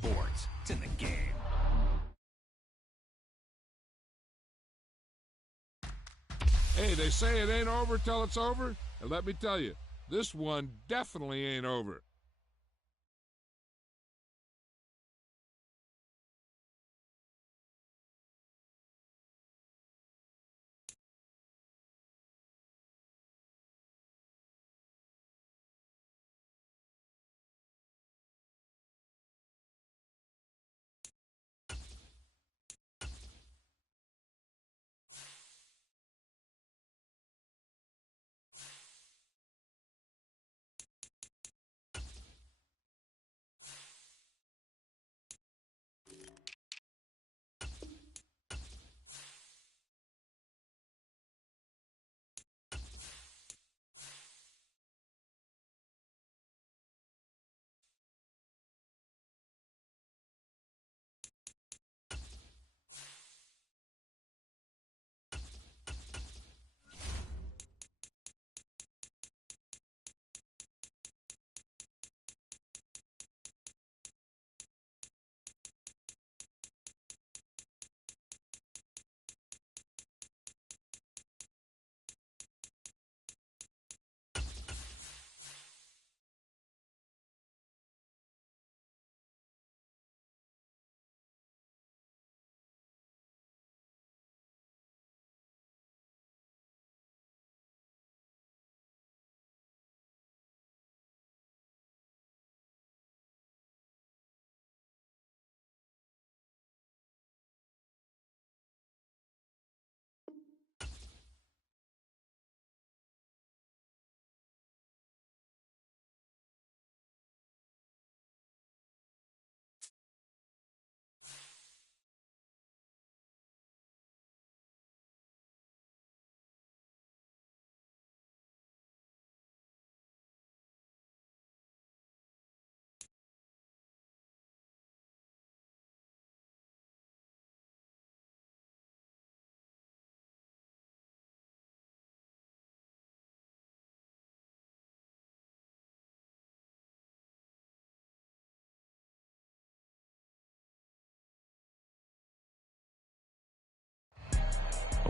sports. It's in the game. Hey, they say it ain't over till it's over, and let me tell you, this one definitely ain't over.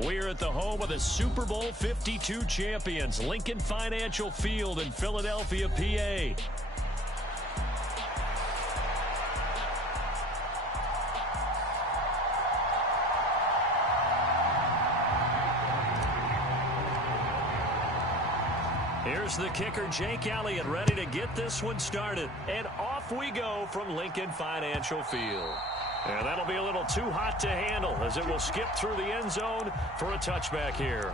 We're at the home of the Super Bowl 52 champions, Lincoln Financial Field in Philadelphia, PA. Here's the kicker, Jake Elliott, ready to get this one started. And off we go from Lincoln Financial Field. And that'll be a little too hot to handle as it will skip through the end zone for a touchback here.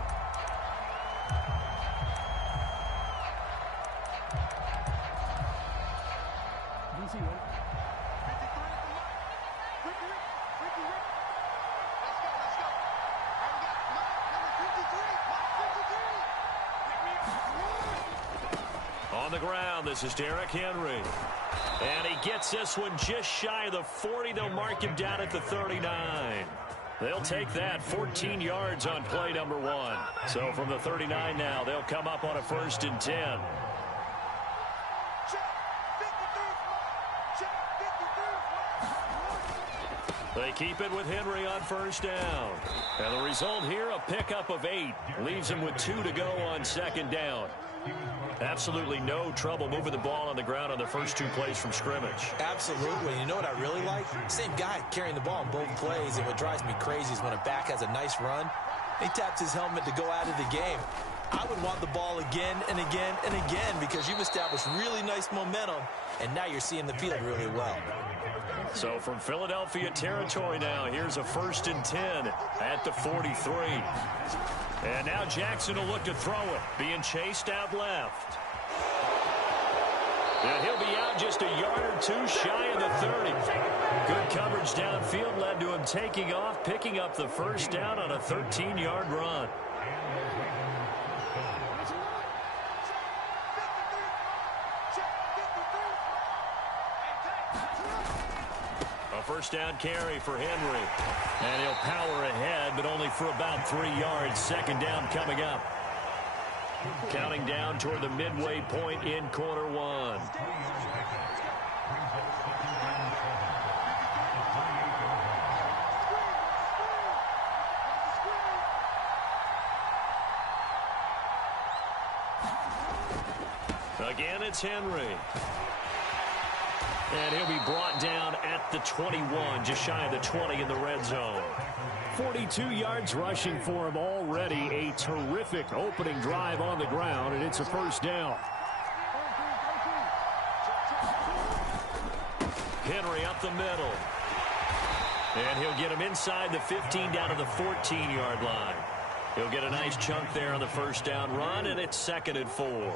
On the ground, this is Derrick Henry. And he gets this one just shy of the 40. They'll mark him down at the 39. They'll take that 14 yards on play number 1. So from the 39 now, they'll come up on a 1st and 10. They keep it with Henry on 1st down. And the result here, a pickup of 8. Leaves him with 2 to go on 2nd down. Absolutely no trouble moving the ball on the ground on the first 2 plays from scrimmage. Absolutely. You know what I really like? Same guy carrying the ball in both plays, and what drives me crazy is when a back has a nice run, he taps his helmet to go out of the game. I would want the ball again and again and again because you've established really nice momentum, and now you're seeing the field really well. So from Philadelphia territory now, here's a 1st and 10 at the 43. And now Jackson will look to throw it, being chased out left. And he'll be out just a yard or 2 shy of the 30. Good coverage downfield led to him taking off, picking up the 1st down on a 13-yard run. A 1st down carry for Henry. And he'll power ahead, but only for about 3 yards. 2nd down coming up. Counting down toward the midway point in quarter 1. Again, it's Henry. And he'll be brought down at the 21, just shy of the 20 in the red zone. 42 yards rushing for him already. A terrific opening drive on the ground, and it's a first down. Henry up the middle. And he'll get him inside the 15 down to the 14-yard line. He'll get a nice chunk there on the first down run, and it's 2nd and 4.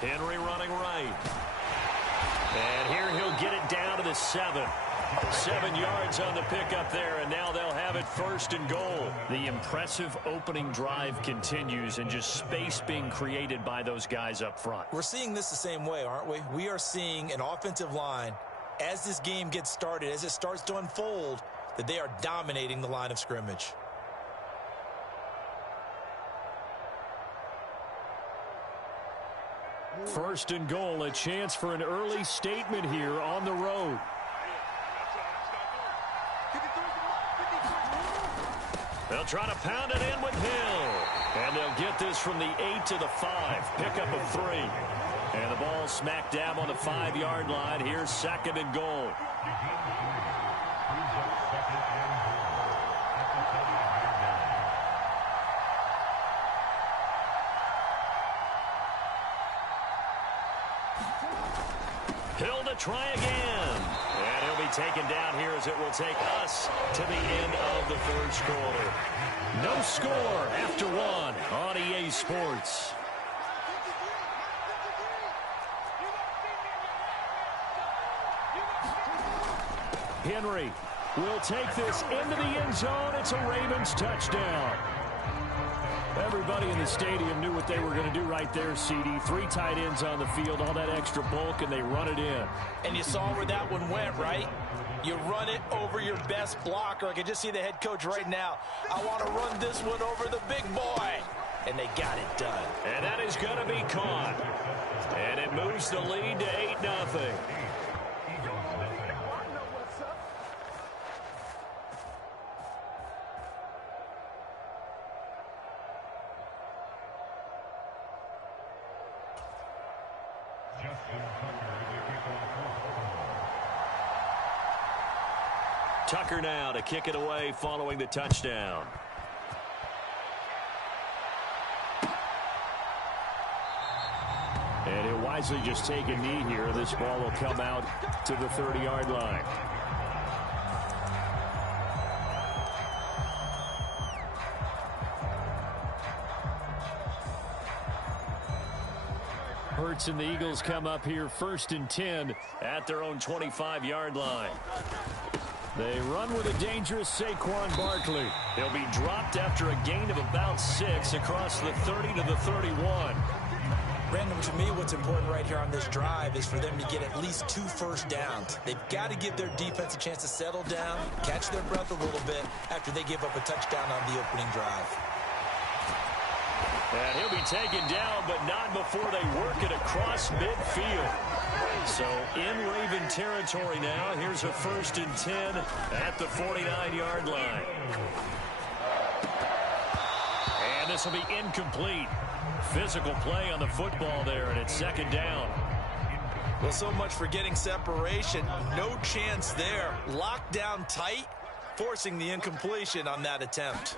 Henry running right. And here he'll get it down to the 7. 7 yards on the pickup there, and now they'll have it 1st and goal. The impressive opening drive continues, and just space being created by those guys up front. We're seeing this the same way, aren't we? We are seeing an offensive line, as this game gets started, as it starts to unfold, that they are dominating the line of scrimmage. First and goal, a chance for an early statement here on the road. They'll try to pound it in with Hill. And they'll get this from the 8 to the 5. Pickup of 3. And the ball smack dab on the 5-yard line. Here's 2nd and goal. Hill to try again. And he'll be taken down here as it will take us to the end of the first quarter. No score after 1 on EA Sports. Henry will take this into the end zone. It's a Ravens touchdown. Everybody in the stadium knew what they were going to do right there, CD. 3 tight ends on the field, all that extra bulk, and they run it in. And you saw where that one went, right? You run it over your best blocker. I can just see the head coach right now. I want to run this one over the big boy. And they got it done. And that is going to be caught. And it moves the lead to 8-0. Tucker now to kick it away following the touchdown. And he'll wisely just take a knee here. This ball will come out to the 30-yard line. Hurts and the Eagles come up here 1st and 10 at their own 25-yard line. They run with a dangerous Saquon Barkley. He'll be dropped after a gain of about 6 across the 30 to the 31. Brandon, to me, what's important right here on this drive is for them to get at least 2 first downs. They've got to give their defense a chance to settle down, catch their breath a little bit after they give up a touchdown on the opening drive. And he'll be taken down, but not before they work it across midfield. So in Raven territory now. Here's a 1st and 10 at the 49-yard line. And this will be incomplete. Physical play on the football there, and it's 2nd down. Well, so much for getting separation. No chance there. Locked down tight, forcing the incompletion on that attempt.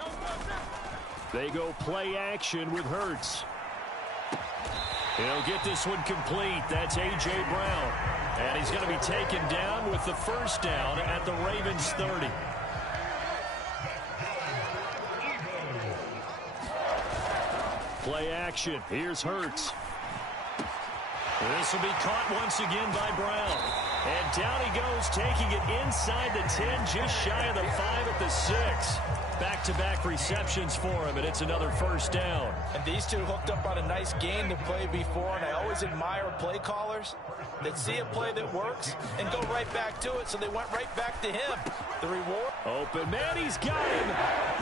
They go play action with Hurts. He'll get this one complete. That's A.J. Brown. And he's going to be taken down with the 1st down at the Ravens 30. Play action. Here's Hurts. This will be caught once again by Brown. And down he goes, taking it inside the 10, just shy of the 5 at the 6. Back-to-back receptions for him, and it's another 1st down. And these two hooked up on a nice game to play before, and I always admire play callers that see a play that works and go right back to it, so they went right back to him. The reward. Open man, he's got him.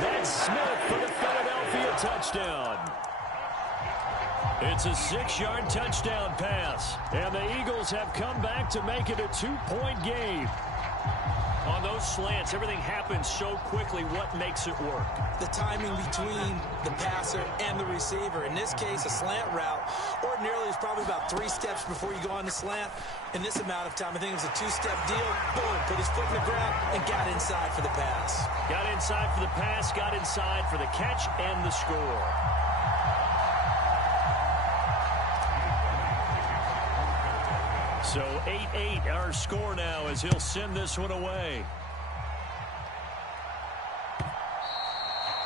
That's Smith for the Philadelphia touchdown. It's a 6-yard touchdown pass. And the Eagles have come back to make it a 2-point game. On those slants, everything happens so quickly. What makes it work? The timing between the passer and the receiver. In this case, a slant route ordinarily is probably about 3 steps before you go on the slant. In this amount of time, I think it was a 2-step deal. Boom, put his foot in the ground and got inside for the pass. Got inside for the pass, got inside for the catch and the score. So 8-8 our score now as he'll send this one away.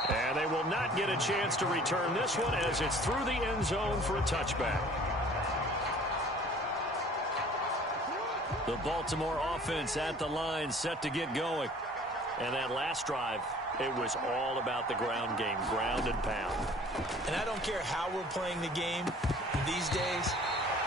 And they will not get a chance to return this one as it's through the end zone for a touchback. The Baltimore offense at the line set to get going. And that last drive, it was all about the ground game, ground and pound. And I don't care how we're playing the game these days.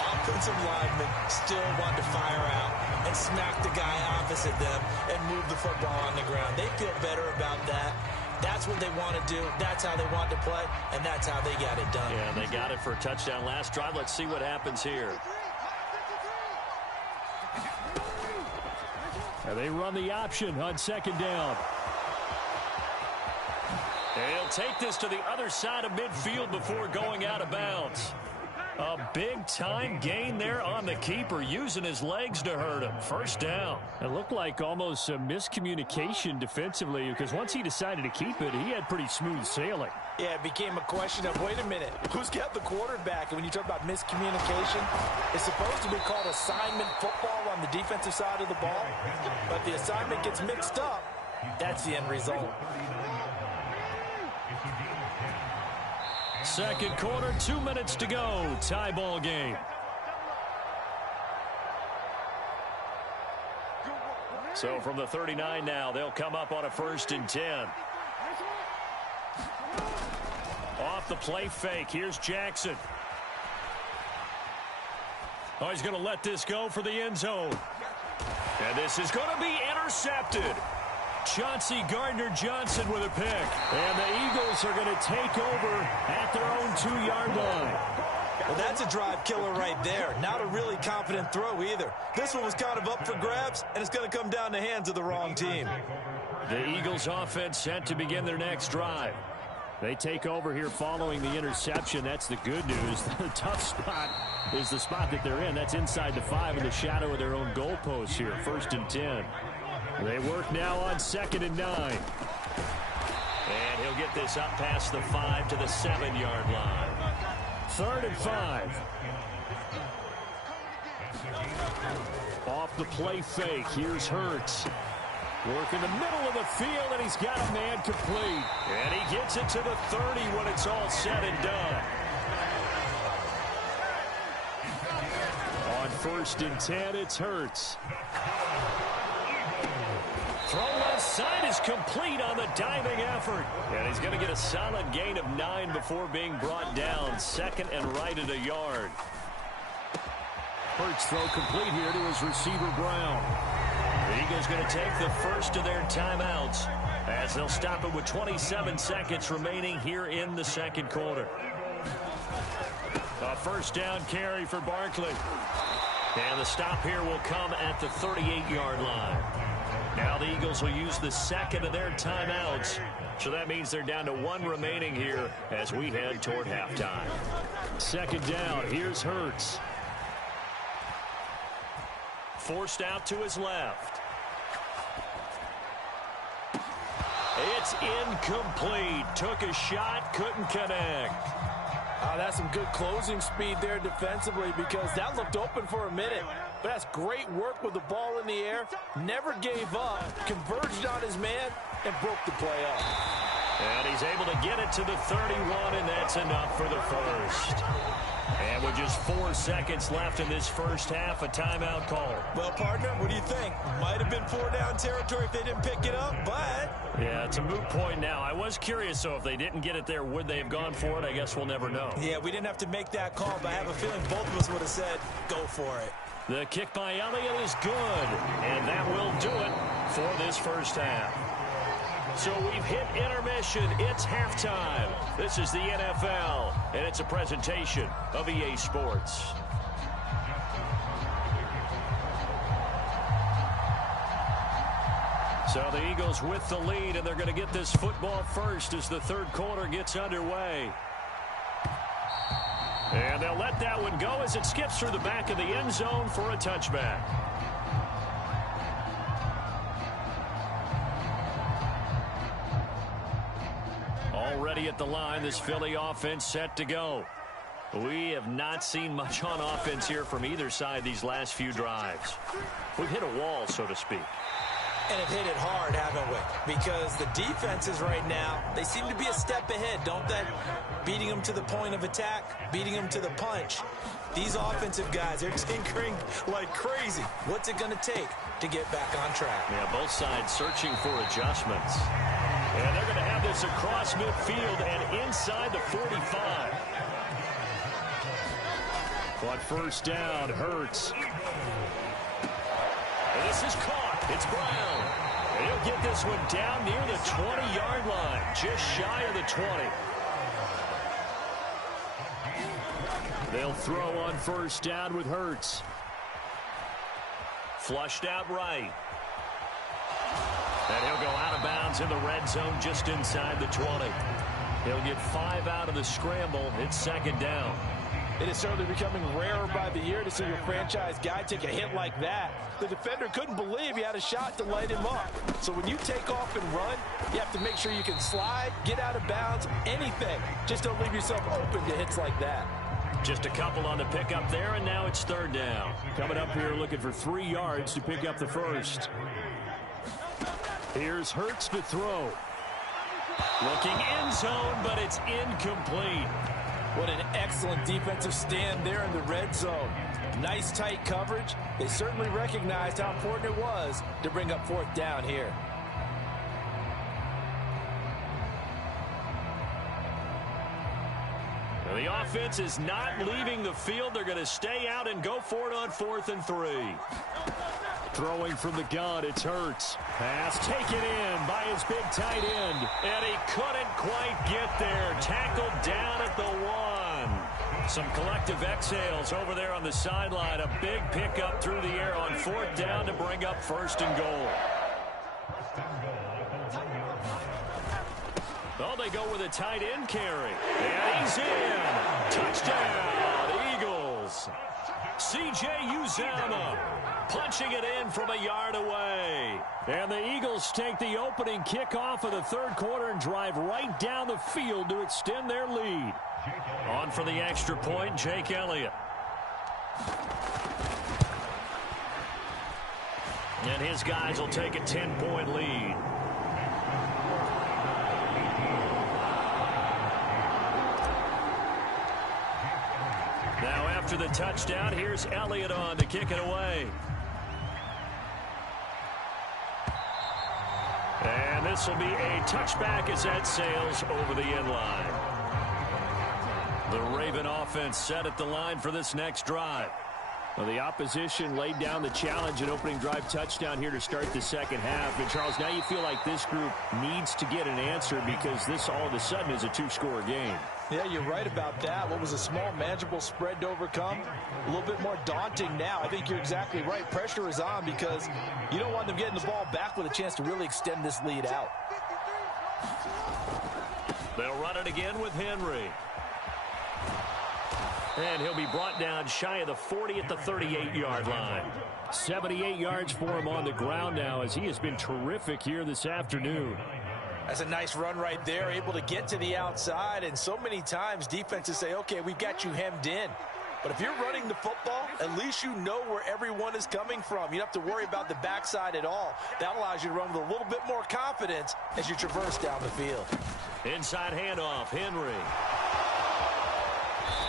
Offensive linemen still want to fire out and smack the guy opposite them and move the football on the ground. They feel better about that. That's what they want to do. That's how they want to play, and that's how they got it done. Yeah, they got it for a touchdown last drive. Let's see what happens here. And they run the option on 2nd down. And he'll take this to the other side of midfield before going out of bounds. A big-time gain there on the keeper, using his legs to hurt him. 1st down. It looked like almost a miscommunication defensively because once he decided to keep it, he had pretty smooth sailing. Yeah, it became a question of, wait a minute, who's got the quarterback? And when you talk about miscommunication, it's supposed to be called assignment football on the defensive side of the ball. But the assignment gets mixed up. That's the end result. 2nd quarter, 2 minutes to go. Tie ball game. So from the 39 now, they'll come up on a 1st and 10. Off the play fake. Here's Jackson. Oh, he's going to let this go for the end zone. And this is going to be intercepted. Chauncey Gardner-Johnson with a pick. And the Eagles are going to take over at their own 2-yard line. Well, that's a drive killer right there. Not a really confident throw either. This one was kind of up for grabs, and it's going to come down the hands of the wrong team. The Eagles offense set to begin their next drive. They take over here following the interception. That's the good news. The tough spot is the spot that they're in. That's inside the 5 in the shadow of their own goalpost here. 1st and 10. They work now on 2nd and 9. And he'll get this up past the 5 to the 7-yard line. 3rd and 5. Off the play fake. Here's Hurts. Work in the middle of the field, and he's got a man complete. And he gets it to the 30 when it's all said and done. On 1st and 10, it's Hurts. Throw left side is complete on the diving effort. And he's going to get a solid gain of 9 before being brought down. 2nd and right at a yard. Hurts throw complete here to his receiver, Brown. The Eagles going to take the first of their timeouts as they'll stop it with 27 seconds remaining here in the 2nd quarter. A 1st down carry for Barkley. And the stop here will come at the 38-yard line. Now the Eagles will use the 2nd of their timeouts. So that means they're down to 1 remaining here as we head toward halftime. 2nd down. Here's Hurts. Forced out to his left. It's incomplete. Took a shot, couldn't connect. That's some good closing speed there defensively because that looked open for a minute. But that's great work with the ball in the air. Never gave up, converged on his man, and broke the play up. And he's able to get it to the 31, and that's enough for the first. And with just 4 seconds left in this first half, a timeout call. Well, partner, what do you think? Might have been 4-down territory if they didn't pick it up, but... Yeah, it's a moot point now. I was curious, so if they didn't get it there, would they have gone for it? I guess we'll never know. Yeah, we didn't have to make that call, but I have a feeling both of us would have said, go for it. The kick by Elliott is good, and that will do it for this first half. So we've hit intermission. It's halftime. This is the NFL, and it's a presentation of EA Sports. So the Eagles with the lead, and they're going to get this football first as the third quarter gets underway. And they'll let that one go as it skips through the back of the end zone for a touchback. Already at the line, this Philly offense set to go. We have not seen much on offense here from either side these last few drives. We've hit a wall, so to speak. And have hit it hard, haven't we? Because the defenses right now, they seem to be a step ahead, don't they? Beating them to the point of attack, beating them to the punch. These offensive guys, they're tinkering like crazy. What's it going to take to get back on track? Yeah, both sides searching for adjustments. And they're going to have this across midfield and inside the 45. But first down, Hurts. And this is caught. It's Brown. And he'll get this one down near the 20-yard line, just shy of the 20. They'll throw on first down with Hurts. Flushed out right. And he'll go out of bounds in the red zone just inside the 20. He'll get 5 out of the scramble. It's second down. It is certainly becoming rarer by the year to see your franchise guy take a hit like that. The defender couldn't believe he had a shot to light him up. So when you take off and run, you have to make sure you can slide, get out of bounds, anything. Just don't leave yourself open to hits like that. Just a couple on the pickup there, and now it's third down. Coming up here looking for 3 yards to pick up the first. Here's Hurts to throw. Looking end zone, but it's incomplete. What an excellent defensive stand there in the red zone. Nice tight coverage. They certainly recognized how important it was to bring up fourth down here. Now the offense is not leaving the field. They're going to stay out and go for it on 4th and 3. Throwing from the gun, it's Hurts. Pass taken in by his big tight end. And he couldn't quite get there. Tackled down at the 1. Some collective exhales over there on the sideline. A big pickup through the air on 4th down to bring up 1st and goal. Oh, they go with a tight end carry. And he's in. Touchdown, Eagles. C.J. Uzomah punching it in from a yard away. And the Eagles take the opening kickoff of the third quarter and drive right down the field to extend their lead. On for the extra point, Jake Elliott. And his guys will take a 10-point lead. Now after the touchdown, here's Elliott on to kick it away. And this will be a touchback as that sails over the end line. The Raven offense set at the line for this next drive. Well, the opposition laid down the challenge and opening drive touchdown here to start the second half. And, Charles, now you feel like this group needs to get an answer because this all of a sudden is a 2-score game. Yeah, you're right about that. What was a small, manageable spread to overcome, a little bit more daunting now. I think you're exactly right. Pressure is on because you don't want them getting the ball back with a chance to really extend this lead out. They'll run it again with Henry. And he'll be brought down shy of the 40 at the 38-yard line. 78 yards for him on the ground now as he has been terrific here this afternoon. That's a nice run right there, able to get to the outside. And so many times defenses say, okay, we've got you hemmed in. But if you're running the football, at least you know where everyone is coming from. You don't have to worry about the backside at all. That allows you to run with a little bit more confidence as you traverse down the field. Inside handoff, Henry.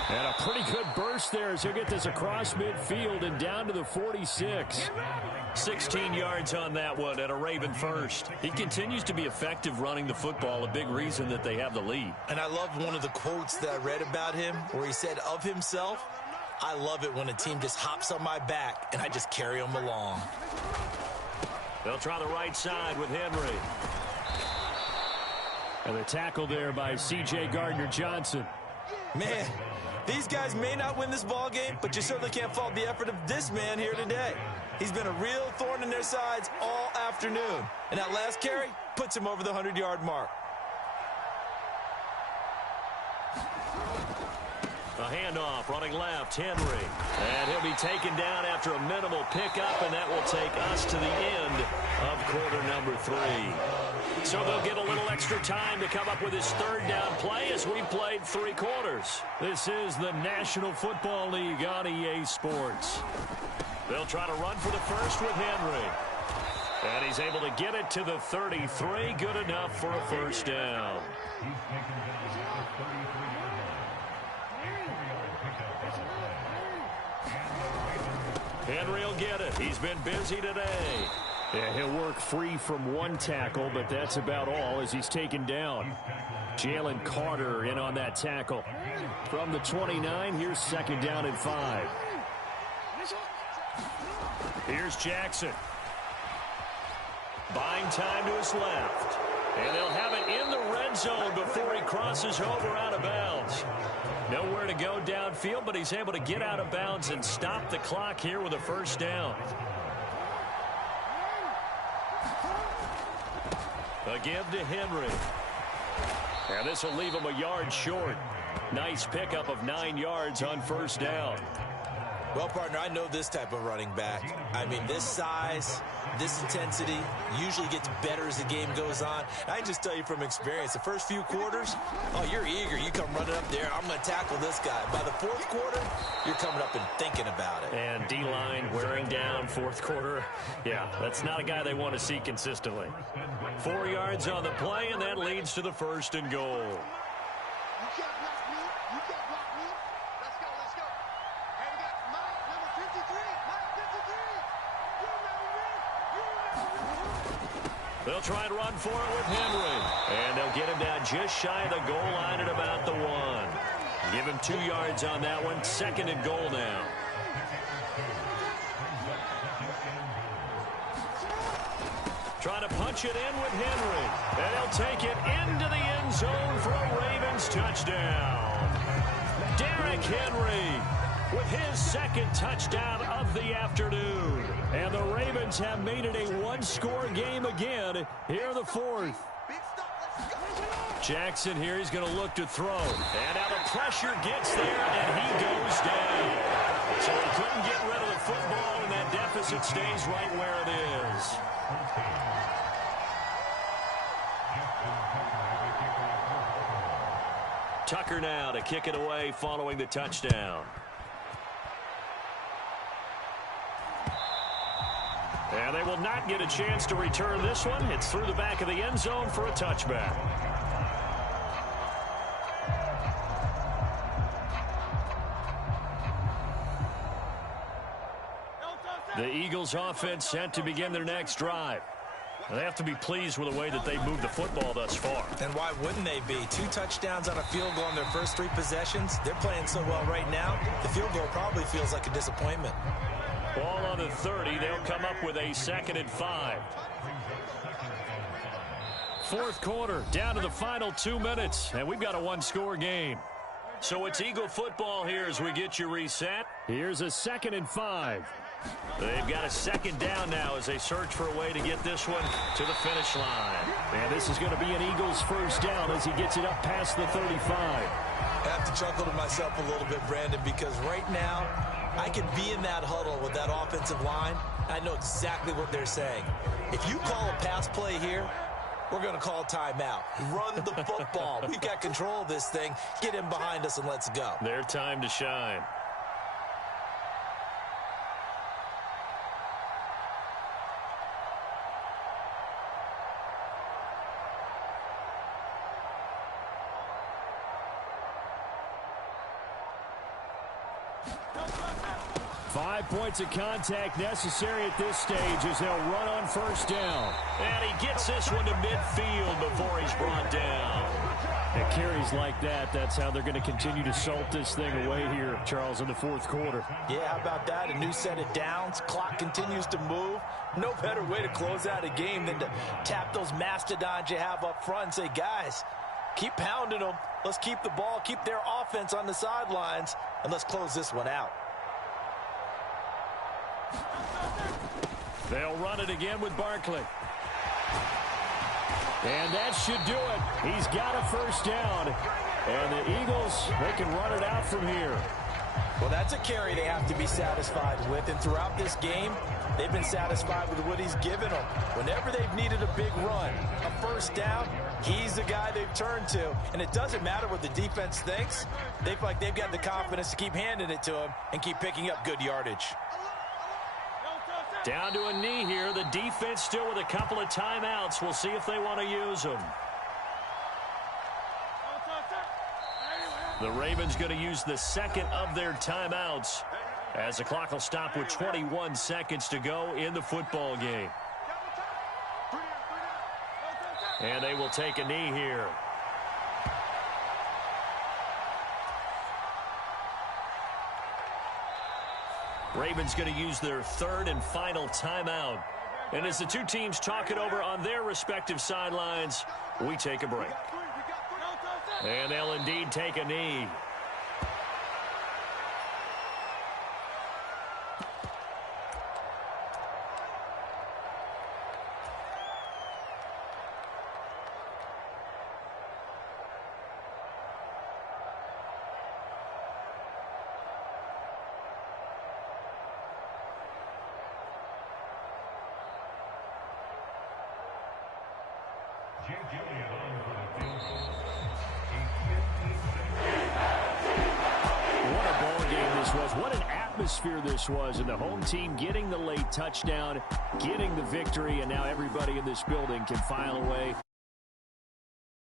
And a pretty good burst there as he'll get this across midfield and down to the 46. 16 yards on that one and a Raven first. He continues to be effective running the football, a big reason that they have the lead. And I love one of the quotes that I read about him where he said of himself, I love it when a team just hops on my back and I just carry them along. They'll try the right side with Henry. And the tackle there by C.J. Gardner-Johnson. Man, these guys may not win this ball game, but you certainly can't fault the effort of this man here today. He's been a real thorn in their sides all afternoon. And that last carry puts him over the 100-yard mark. A handoff, running left, Henry. And he'll be taken down after a minimal pickup, and that will take us to the end of quarter number 3. So they'll get a little extra time to come up with his third down play as we played 3 quarters. This is the National Football League on EA Sports. They'll try to run for the first with Henry. And he's able to get it to the 33. Good enough for a first down. Henry will get it. He's been busy today. Yeah, he'll work free from one tackle, but that's about all as he's taken down. Jalen Carter in on that tackle. From the 29, here's second down and 5. Here's Jackson. Buying time to his left. And they'll have it in the red zone before he crosses over out of bounds. Nowhere to go downfield, but he's able to get out of bounds and stop the clock here with a first down. A give to Henry. And this will leave him a yard short. Nice pickup of 9 yards on first down. Well, partner, I know this type of running back. I mean, this size, this intensity usually gets better as the game goes on. I can just tell you from experience, the first few quarters, oh, you're eager. You come running up there, I'm going to tackle this guy. By the fourth quarter, you're coming up and thinking about it. And D-line wearing down fourth quarter. Yeah, that's not a guy they want to see consistently. 4 yards on the play, and that leads to the first and goal. They'll try and run for it with Henry. And they'll get him down just shy of the goal line at about the 1. Give him 2 yards on that one. Second and goal now. Trying to punch it in with Henry. And he'll take it into the end zone for a Ravens touchdown. Derrick Henry with his second touchdown of the afternoon. And the Ravens have made it a one-score game again here in the fourth. Jackson here, he's going to look to throw. And now the pressure gets there, and he goes down. So he couldn't get rid of the football, and that deficit stays right where it is. Tucker now to kick it away following the touchdown. And they will not get a chance to return this one. It's through the back of the end zone for a touchback. The Eagles offense set to begin their next drive. And they have to be pleased with the way that they've moved the football thus far. And why wouldn't they be? 2 touchdowns on a field goal in their first 3 possessions. They're playing so well right now, the field goal probably feels like a disappointment. Ball on the 30. They'll come up with a second and 5. Fourth quarter, down to the final 2 minutes, and we've got a one-score game. So it's Eagle football here as we get you reset. Here's a second and 5. They've got a second down now as they search for a way to get this one to the finish line. And this is going to be an Eagles first down as he gets it up past the 35. I have to chuckle to myself a little bit, Brandon, because right now I can be in that huddle with that offensive line. I know exactly what they're saying. If you call a pass play here, we're going to call timeout. Run the football. We've got control of this thing. Get him behind us and let's go. Their time to shine. 5 points of contact necessary at this stage as they'll run on first down. And he gets this one to midfield before he's brought down. At carries like that, that's how they're going to continue to salt this thing away here, Charles, in the fourth quarter. Yeah, how about that? A new set of downs. Clock continues to move. No better way to close out a game than to tap those mastodons you have up front and say, guys, keep pounding them. Let's keep the ball, keep their offense on the sidelines, and let's close this one out. They'll run it again with Barkley. And that should do it. He's got a first down. And the Eagles, they can run it out from here. Well, that's a carry they have to be satisfied with. And throughout this game, they've been satisfied with what he's given them. Whenever they've needed a big run, a first down, he's the guy they've turned to. And it doesn't matter what the defense thinks. They feel like they've got the confidence to keep handing it to him and keep picking up good yardage. Down to a knee here. The defense still with a couple of timeouts. We'll see if they want to use them. The Ravens going to use the second of their timeouts as the clock will stop with 21 seconds to go in the football game. And they will take a knee here. Ravens going to use their third and final timeout. And as the two teams talk it over on their respective sidelines, we take a break. And they'll indeed take a knee. What an atmosphere this was, and the home team getting the late touchdown, getting the victory, and now everybody in this building can file away